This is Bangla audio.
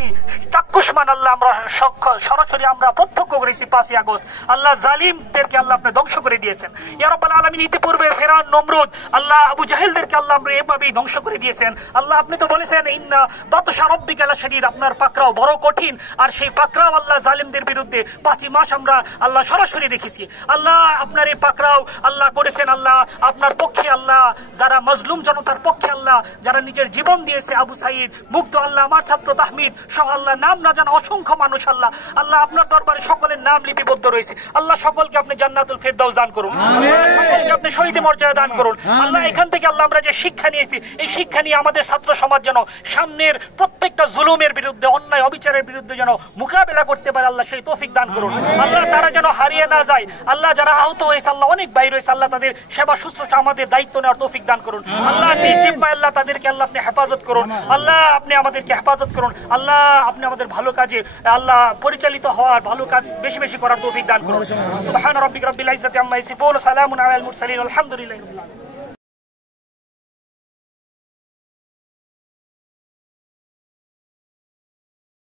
আমি চাক্ষুষমান আল্লাহ আমরা সরাসরি আমরা প্রত্যক্ষ করেছি 5ই আগস্ট। আল্লাহ জালিমদেরকে আল্লাহ আপনি ধ্বংস করে দিয়েছেন ইয়া রাব্বাল আলামিন। ইতিপূর্বে ফেরাউন, নমরুদ, আল্লাহ আবু জাহেলদেরকে আল্লাহ আমরা এভাবেই ধ্বংস করে দিয়েছেন। আল্লাহ আপনি তো বলেছেন ইন্না বাতশা রাব্বিকা লাশাদীদ, আপনার পাকড়াও বড় কঠিন। আর সেই পাকড়াও আল্লাহ জালিমদের বিরুদ্ধে 5 মাস আমরা আল্লাহ সরাসরি দেখেছি। আল্লাহ আপনার এই পাকড়াও আল্লাহ করেছেন আল্লাহ আপনার পক্ষে, আল্লাহ যারা মজলুম জনতার পক্ষে, আল্লাহ যারা নিজের জীবন দিয়েছে, আবু সাইদ, মুগ্ধ, আল্লাহ আমার ছাত্র তাহমিদ সহ আল্লাহ নাম না জানা অসংখ্য মানুষ, আল্লাহ আল্লাহ আপনার দরবারে সকলের নাম লিপিবদ্ধ রয়েছে। আল্লাহ সকলকে আপনি জান্নাতুল ফেরদাউস দান করুন, সকলকে আপনি শহীদ মর্যাদা দান করুন। আল্লাহ এখান থেকে আল্লাহ আমরা যে শিক্ষা নিয়েছি, এই শিক্ষা নিয়ে আমাদের ছাত্র সমাজ যেন সামনের প্রত্যেকটা জুলুমের বিরুদ্ধে, অন্যায় অবিচারের বিরুদ্ধে যেন মোকাবেলা করতে পারে, আল্লাহ সেই তৌফিক দান করুন। আল্লাহ তারা যেন হারিয়ে না যায়। আল্লাহ যারা আহত হয়েছে, আল্লাহ অনেক বাইরে হয়েছে, আল্লাহ তাদের সেবা শুশ্রূষা আমাদের দায়িত্ব নেওয়ার তৌফিক দান করুন। আল্লাহ জিম্মায় আল্লাহ তাদেরকে আল্লাহ আপনি হেফাজত করুন। আল্লাহ আপনি আমাদেরকে হেফাজত করুন। আল্লাহ আপনি আমাদের ভালো কাজে আল্লাহ পরিচালিত হওয়ার, ভালো কাজ বেশি বেশি করার তৌফিক দান করুন। সুবহান রাব্বিকা রাব্বিল ইজ্জাতি আম্মা ইয়াসিফুন, সালামুন আলাল মুরসালিন, আলহামদুলিল্লাহি রাব্বিল আলামিন।